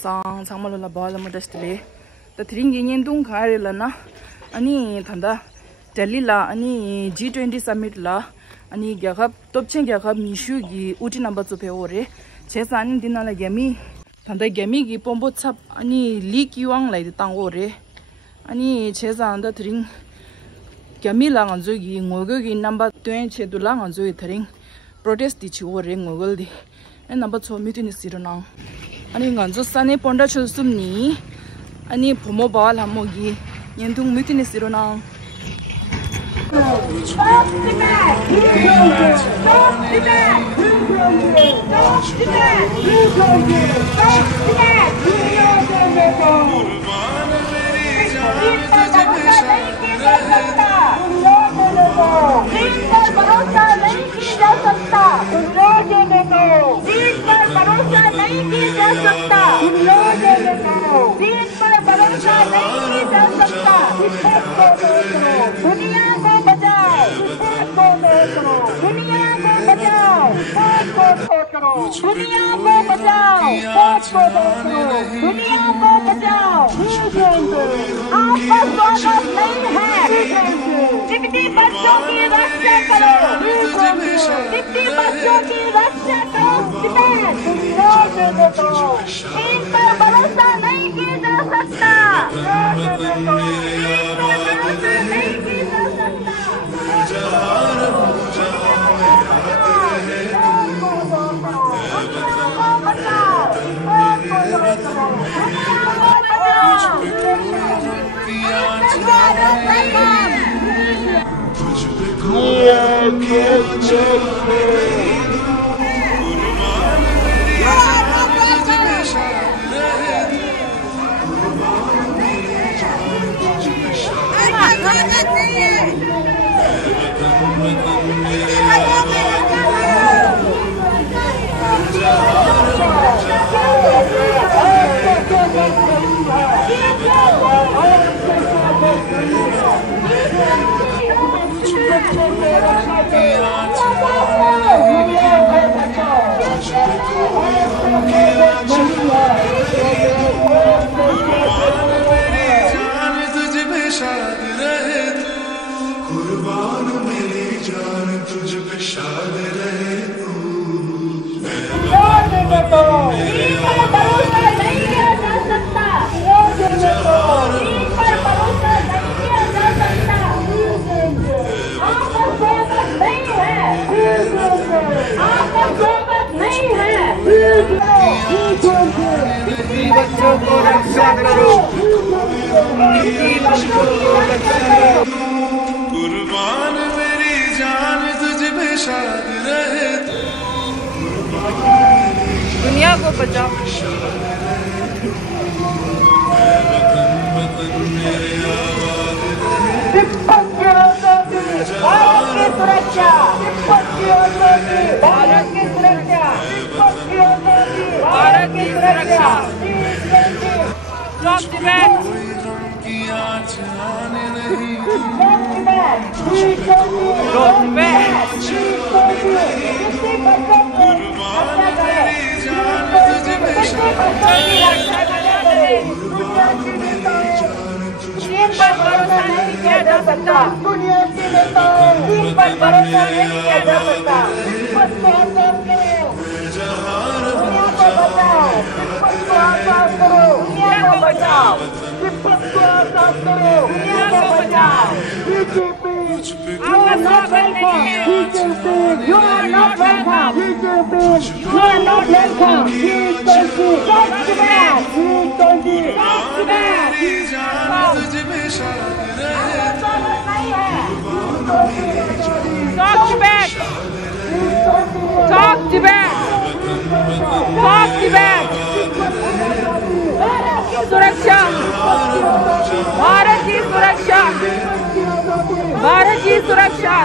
sang changmal la bala modestly the thring yin dung khare la na ani thanda Delhi la ani G20 summit la ani gyagap topchen gyagap mishu gi uti number chu pe ore chesan dinala gemi thanda gemi gi pombo chap ani li kiwang lai tang ore ani chesan da thring gemi la nganzo gi ngogo gi number 20 che dula nganzo thring protest di chi ore ngogol di number 2 meeting sirona ani nganzo sane ponda chulsumni ani phomo bal hamogi yendung meeting sirona कुर्बान मेरी जान तुझ पे शाद रहे दुनिया को बचाओ Drop the back. Drop the You are not welcome. You are not welcome. You are not welcome. Talk to that. Talk to that. Talk to back. Talk to back. Talk to back. सुरक्षा भारत की सुरक्षा भारत की सुरक्षा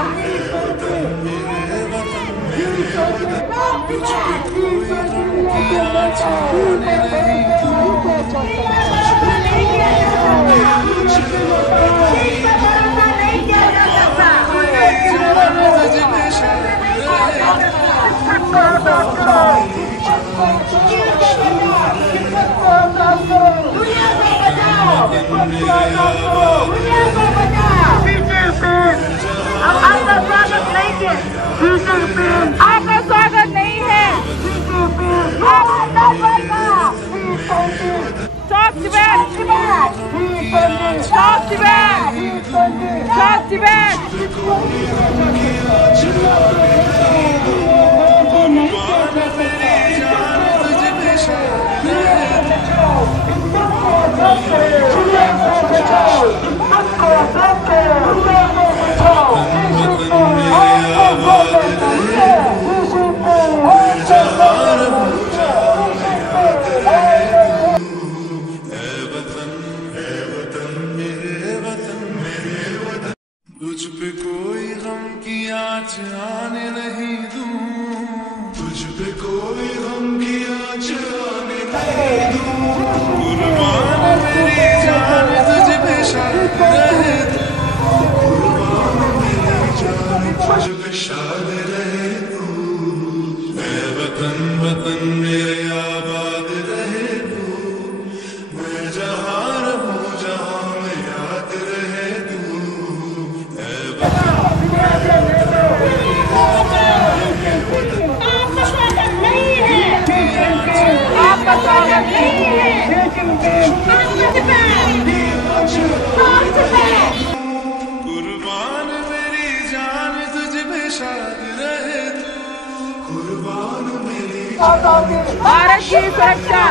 Tibet! Stop Tibet! Stop Tibet! तुझ पे कोई गम की आँच आने नहीं दूं, तुझ पे कोई गम की आँच आने नहीं दूं, कुर्बान मेरी जान तुझ पे शाद रहे तू, कुर्बान मेरी जान तुझ पे शाद रहे तू, मैं वतन वतन मेरे आबाद रहे तू, मैं जहाँ रहूं जहाँ में याद रहे तू। आपका स्वागत नहीं है। कुर्बान मेरी जान तुझ पे शाद रहे तू, कुर्बान मेरी भारत की सुरक्षा,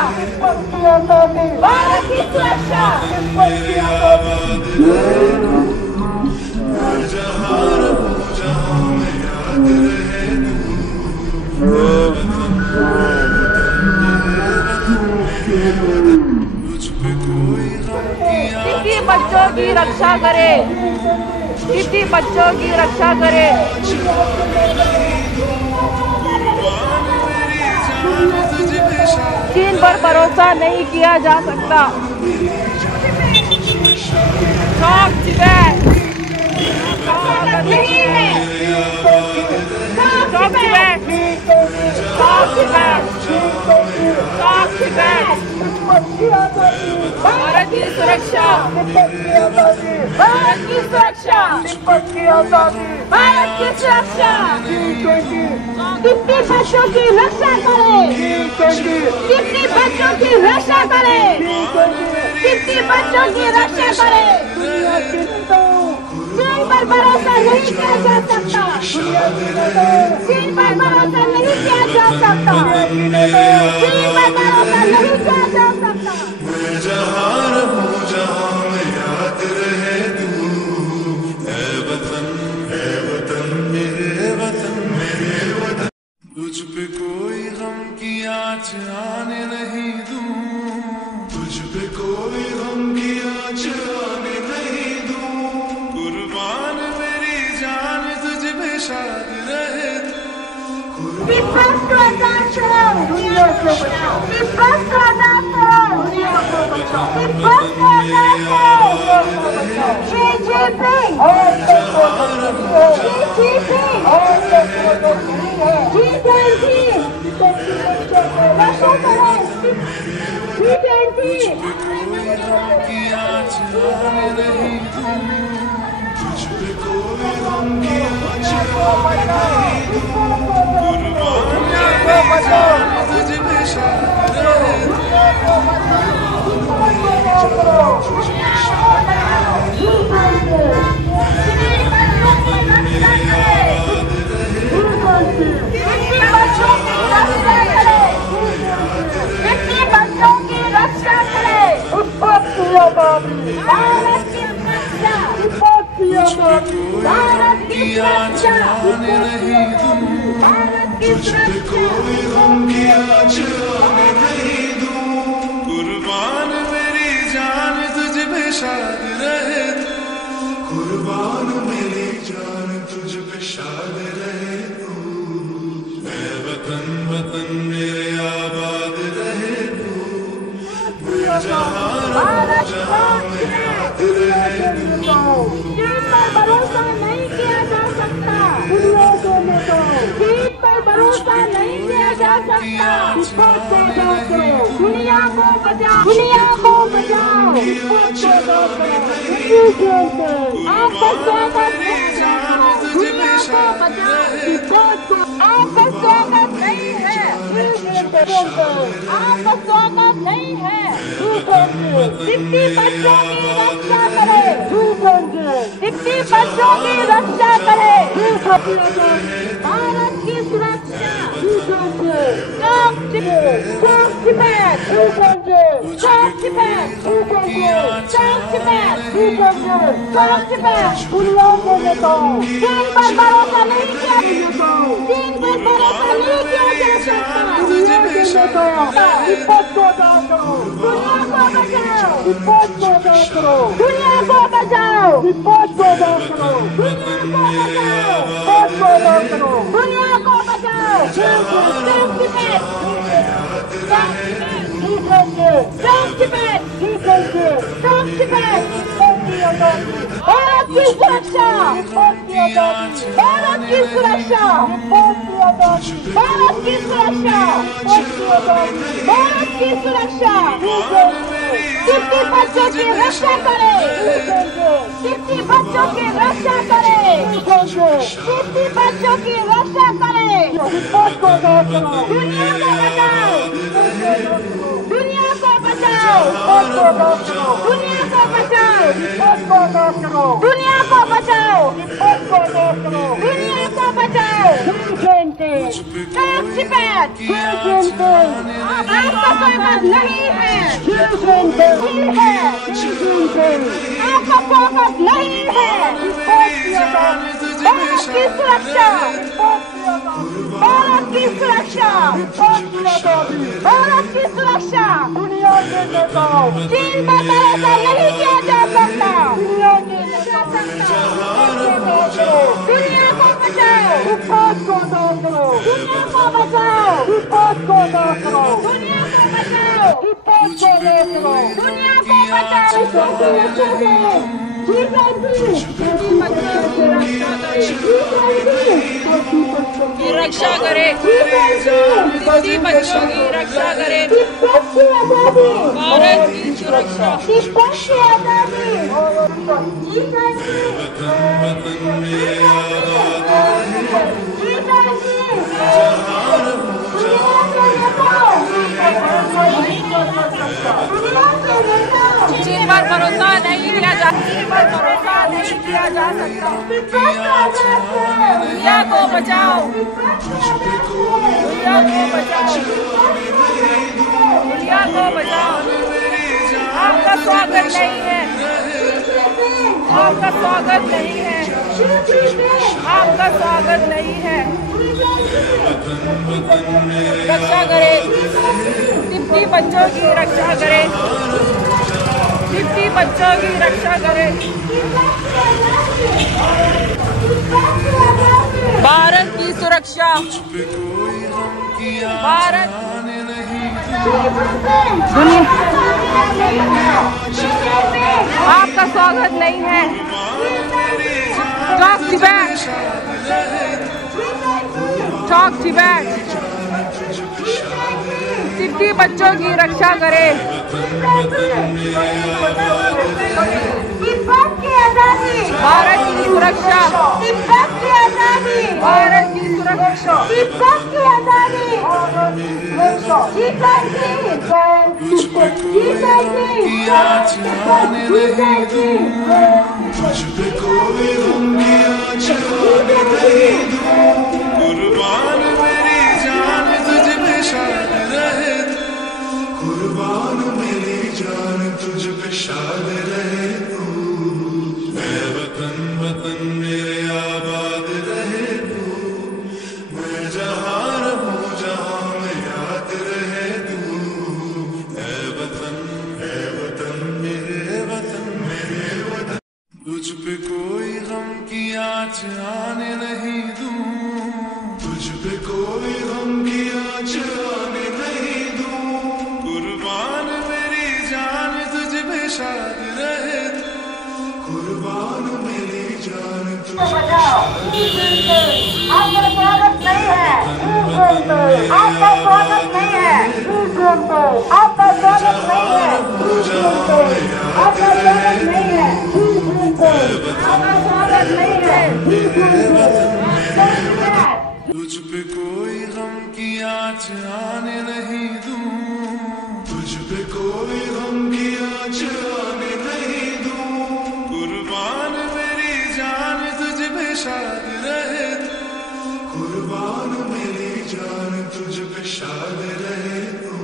भारत की सुरक्षा, मेरे आबाद रहे तू, मैं जहाँ रहूं जहाँ में याद रहे तू, तुझ पे कोई गम की आँच किसी बच्चों की रक्षा करे, किसी बच्चों की रक्षा करे। कुर्बान मेरी जान तुझ पे शाद चीन पर भरोसा नहीं किया जा सकता। Stop Tibet! नहीं है। Stop Tibet! Stop Tibet! Stop Tibet! Bharat की सुरक्षा, भारत की सुरक्षा, भारत की सुरक्षा। कितने बच्चों की रक्षा करें, कितने बच्चों की रक्षा करें, कितने बच्चों की रक्षा करें। चीन पर भरोसा नहीं किया जा सकता, चीन पर भरोसा नहीं किया जा सकता, चीन पर भरोसा नहीं किया जा सकता। मैं जहाँ रहूं जहाँ में याद रहे तू, ऐ वतन मेरे वतन, तुझ पे कोई गम की आँच आने नहीं दूं, तुझ पे कोई गम की आँच आने नहीं दूं, कुर्बान मेरी जान तुझ पे शाद रहे तू, We press to adopt दुनिया को बचाओ, we press to adopt दुनिया को बचाओ, we press to adopt दुनिया को बचाओ। BJP और BJP और G20 रक्षा करें, G20 की आँच आने नहीं दूं, तुझ पे कोई गम की आँच आने नहीं दूं, कुर्बान मेरी जान तुझ पे शाद रहे तू, भारत की सुरक्षा, आने नहीं दूं, तुझ पे कोई गम की आँच आने नहीं दूं, कुर्बान मेरी जान तुझ पे शाद रहे तू, कुर्बान मेरी जान तुझ पे शाद रहे तू, मैं वतन मेरे आबाद रहे तू, मैं जहाँ रहूं जहाँ में याद रहे तू, चीन पर भरोसा नहीं किया जा सकता, चीन पर भरोसा नहीं किया जा सकता। दुनिया को बचाओ, दुनिया को बचाओ। आपका स्वागत दुनिया को बचाओ, आपका स्वागत नहीं है, आपका स्वागत नहीं है। दीप्ति बच्चों की रक्षा करे। दीप्ति बच्चों की रक्षा करे। भारत की सुरक्षा। चीन पर भरोसा नहीं किया। चीन पर भरोसा नहीं किया जा सकता। दुनिया को बचाओ। दुनिया को बचाओ। दुनिया को बचाओ। दुनिया को बचाओ। भारत की सुरक्षा। भारत की सुरक्षा। भारत की सुरक्षा। भारत की सुरक्षा। दीप्ति बच्चों की रक्षा करे। दीप्ति बच्चों की रक्षा करे। दीप्ति बच्चों की रक्षा करे। दुनिया को बचाओ। दुनिया को बचाओ। दुनिया को बचाओ। दुनिया को बचाओ। दुनिया को बचाओ। आपका कोई मत नहीं है। आपका फोकस नहीं है। भारत की सुरक्षा। भारत की सुरक्षा। भारत की सुरक्षा। चीन पर भरोसा नहीं किया जा सकता। दुनिया को बचाओ। दुनिया को बचाओ। दुनिया को बचाओ। दुनिया को बचाओ। की रक्षा करे। दीप्ति बच्चों की रक्षा करे। भारत की सुरक्षा। चीन पर भरोसा नहीं किया जा सकता। दुनिया को बचाओ। दुनिया को बचाओ। दुनिया को बचाओ। आपका स्वागत नहीं है। आपका स्वागत नहीं है। आपका स्वागत नहीं है। रक्षा करे। दीप्ति बच्चों की रक्षा करे। दीप्ति बच्चों की रक्षा करे। भारत की सुरक्षा। भारत आपका स्वागत नहीं है। Talk Tibet. Talk Tibet. Deepti बच्चों की रक्षा करे। भारत की सुरक्षा। भारत की सुरक्षा। कुर्बान मेरी जान तुझ पे शाद रहे। कुर्बान मेरी जान तुझ पे शाद रहे। तू मैं वतन वतन मेरे आबाद रहे। तू मैं जहाँ रहूँ जहाँ में याद रहे। तू है वतन मेरे वतन। तुझ पे कोई गम की आँच आने नहीं दूँ। तुझ पे कोई गम की आँच आने नहीं दूँ। कुर्बान मेरी जान तुझ पे शाद रहे। कुर्बान मेरी जान तुझ पे शाद रहे। आपका स्वागत नहीं है। आपका स्वागत नहीं है। आपका स्वागत नहीं है। आपका स्वागत नहीं है। आपका स्वागत नहीं है। तुझ पे कोई गम की आँच आने नहीं दूँ। तुझ पे पे कोई गम की आँच आने नहीं दूं, कुर्बान मेरी जान तुझ पे शाद रहे तू, कुर्बान मेरी जान तुझ पे शाद रहे तू,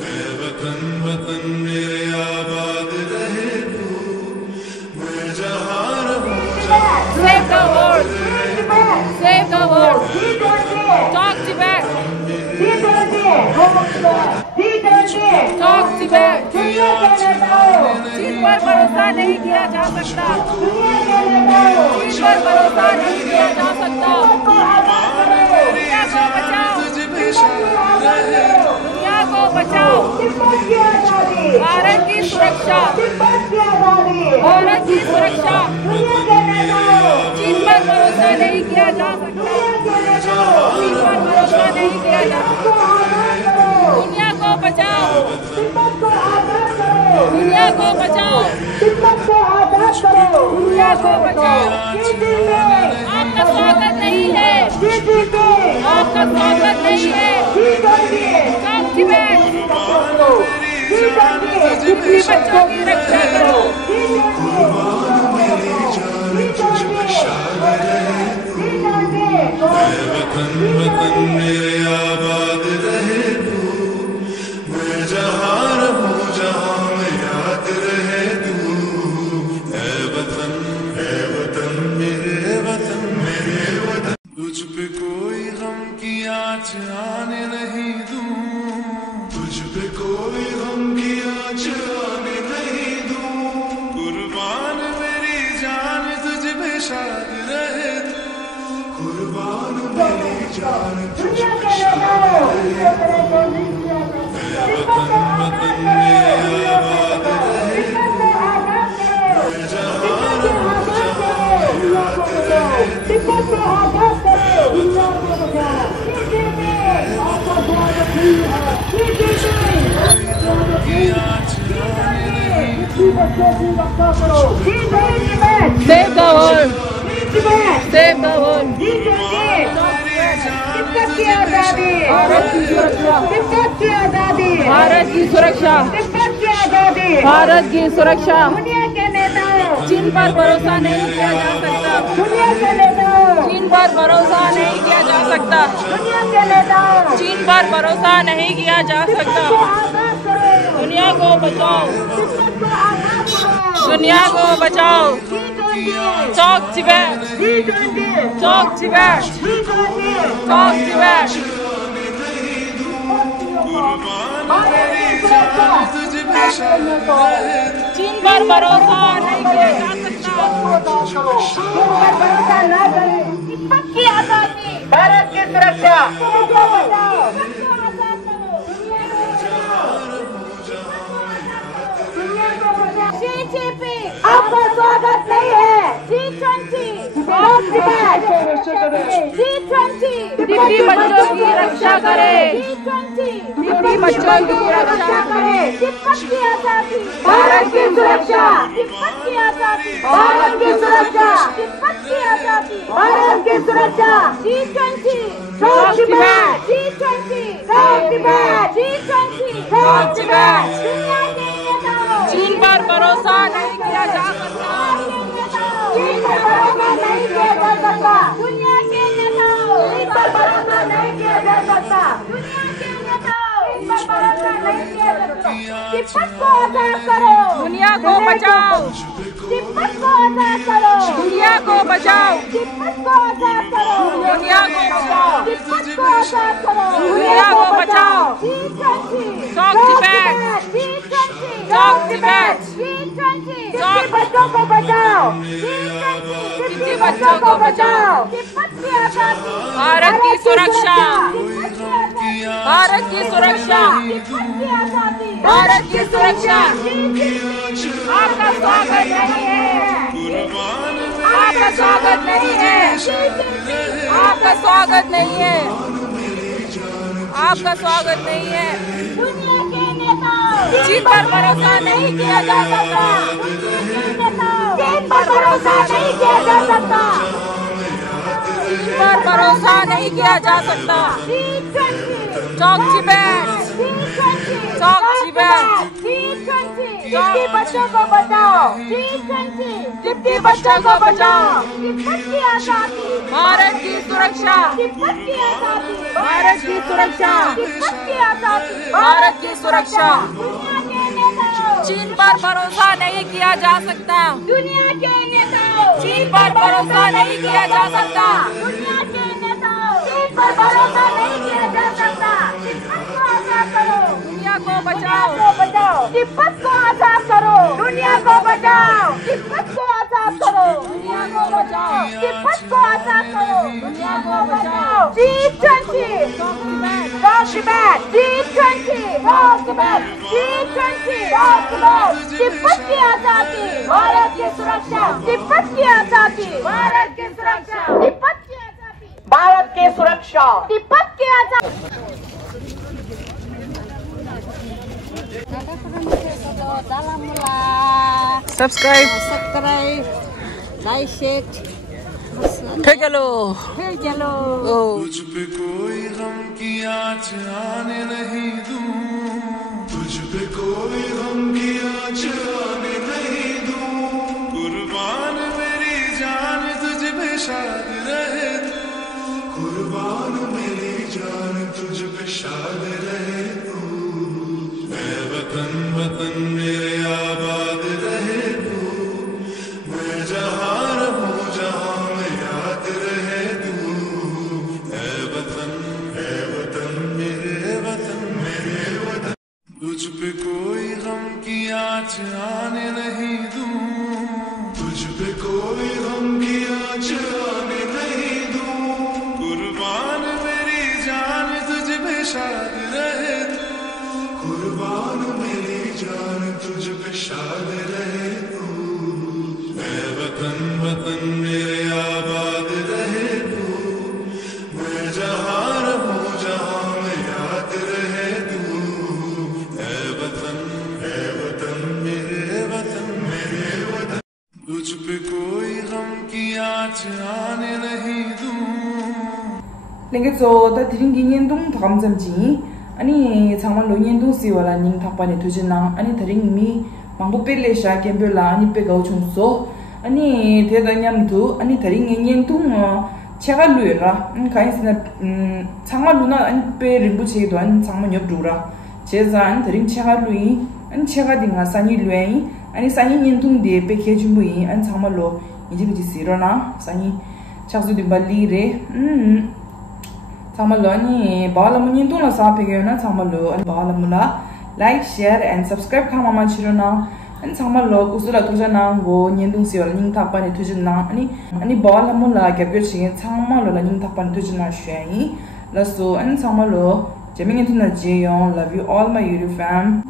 मैं वतन वतन मेरे आबाद रहे तू, मैं जहाँ रहूं Save the world. Save the world. Talk Tibet. Talk Tibet. चीन पर भरोसा नहीं किया जा सकता, चीन पर भरोसा नहीं किया जा सकता। दुनिया को बचाओ, दुनिया को बचाओ। भारत की सुरक्षा, भारत की सुरक्षा। चीन पर भरोसा नहीं किया जा सकता, चीन पर भरोसा नहीं किया जा सकता। दुनिया को बचाओ, दुनिया को बचाओ, दुनिया को बचाओ। आपका स्वागत नहीं है, आपका स्वागत नहीं है। Talk Tibet. अपने बच्चों की रक्षा करो। वतन वतन मेरे आबाद रहे तू, मैं जहाँ रहूं जहाँ मैं याद रहे तू, है वतन मेरे वतन मेरे वतन, तुझ पे कोई गम की आँच आने नहीं दूं, तुझ पे कोई गम की आँच आने नहीं दूं, कुर्बान मेरी जान तुझ पे शाद रहे तू, कुर्बान मेरी जान तुझ पे शाद रहे तू, वतन वतन मेरे आबाद रहे तू, मैं जहाँ रहूं जहाँ याद रहे तू, Save the world. Save the world. Bharat की सुरक्षा, भारत की सुरक्षा, भारत की सुरक्षा। चीन पर भरोसा नहीं किया जा सकता, चीन पर भरोसा नहीं किया जा सकता, चीन पर भरोसा नहीं किया जा सकता। दुनिया को बचाओ, दुनिया को बचाओ। Talk Tibet. Talk Tibet. Talk Tibet. चीन पर भरोसा नहीं किया जा सकता, की आजादी, भारत की सुरक्षा। आपका स्वागत नहीं है। डिप्टी बच्चों की रक्षा करे, डिप्टी बच्चों की रक्षा करे। भारत की सुरक्षा, भारत की सुरक्षा, भारत की सुरक्षा। Talk Tibet. Talk Tibet. Talk Tibet. चीन पर भरोसा नहीं किया जा सकता, चीन पर भरोसा नहीं किया जा सकता, दुनिया के नेताओं, चीन पर भरोसा नहीं किया जा सकता, दुनिया के नेताओं, चीन पर भरोसा नहीं किया जा सकता। तिब्बत को आजाद करो, दुनिया को बचाओ, तिब्बत को आजाद करो, दुनिया को बचाओ, तिब्बत को आजाद करो, दुनिया को बचाओ, तिब्बत को आजाद करो, दुनिया को बचाओ। Talk Tibet. Talk Tibet. तिब्बती बच्चों को बचाओ, तिब्बती बच्चों को बचाओ। तिब्बत की आजादी, भारत की सुरक्षा, भारत की सुरक्षा, भारत की सुरक्षा। आपका स्वागत नहीं है, आपका स्वागत नहीं है, आपका स्वागत नहीं है, आपका स्वागत नहीं है। दुनिया के नेताओं, चीन पर भरोसा नहीं किया जा सकता, चीन पर भरोसा नहीं किया जा सकता, चीन पर भरोसा नहीं किया जा सकता। Talk Tibet. Talk Tibet. Deputy बच्चों को बचाओ, G20 डिप्टी बच्चों को बचाओ, तिब्बत की आजादी, भारत की सुरक्षा, तिब्बत की आजादी, भारत की सुरक्षा, तिब्बत की आजादी, भारत की सुरक्षा। दुनिया के नेताओं, चीन पर भरोसा नहीं किया जा सकता, दुनिया के नेताओं, चीन पर भरोसा नहीं किया जा सकता, दुनिया के नेताओं, चीन पर भरोसा नहीं किया जा सकता। तिब्बत को आजाद करो, दुनिया को दुनिया बचाओ, को बचाओ, तिब्बत को आजाद करो, दुनिया को बचाओ, तिब्बत को आजाद करो, दुनिया को बचाओ, तिब्बत को आजाद करो, दुनिया को बचाओ। G20 talk back, G20 talk back, G20 talk back, Tibet की आजादी, भारत की सुरक्षा, तिब्बत की आजादी, भारत की सुरक्षा, तिब्बत की आजादी, भारत की सुरक्षा, तिब्बत की आजादी। सब्सक्राइब, लाइक, शेयर, फिर चलो। चलो। तुझ पे कोई गम की आँच आने नहीं दूं, तुझ पे कोई गम की आँच आने नहीं दूं। कुर्बान मेरी जान तुझ पे शाद रहे तू, कुर्बान मेरी जान तुझ पे शाद रहे तू। मैं वतन वतन मेरे आबाद रहे तू, मैं जहाँ रहूं जहाँ में याद रहे तू। ऐ वतन मेरे वतन, मेरे वतन। तुझ पे कोई गम की आँच आने नहीं दूं, तुझ पे कोई गम की आँच आने नहीं दूं। कुर्बान मेरी जान तुझ पे शाद रहे तू, कुर्बान मेरी जान तुझ पे शाद रहे तू। मैं वतन वतन मेरे आबाद रहे तू, मैं जहाँ रहूं जहाँ में याद रहे तू। ऐ वतन मेरे वतन, मेरे वतन। तुझ पे कोई गम की आँच आने नहीं दूं। 랭게서 다 드린 기년동 다감점지 아니 장만 로년동 시와라 닝 탁반에 두진랑 아니 드린 미 망보펠레샤 겜벨라 아니 빼가 오충소 아니 대단냠도 아니 드린 기년동 제가 루에라 가이스나 장만 루나 아니 빼 림부체도 아니 장만 옆루라 제자 아니 드린 제가 루이 아니 제가 딩아 사니 루에이 아니 사니 년동 데 빼게 준부이 아니 장만로 이제 비지 시러나 사니 착수디 발리레 Tamalu ani balamu ninduna sapegena tamalu ani balamula like share and subscribe kama machirona ani tamalu kusula tujana go nindung siwala ning tapani tujana ani balamula gapger singe tamalu la ning tapani tujana shai laso ani tamalu jemingin tuna jeyon love you all my YouTube fam.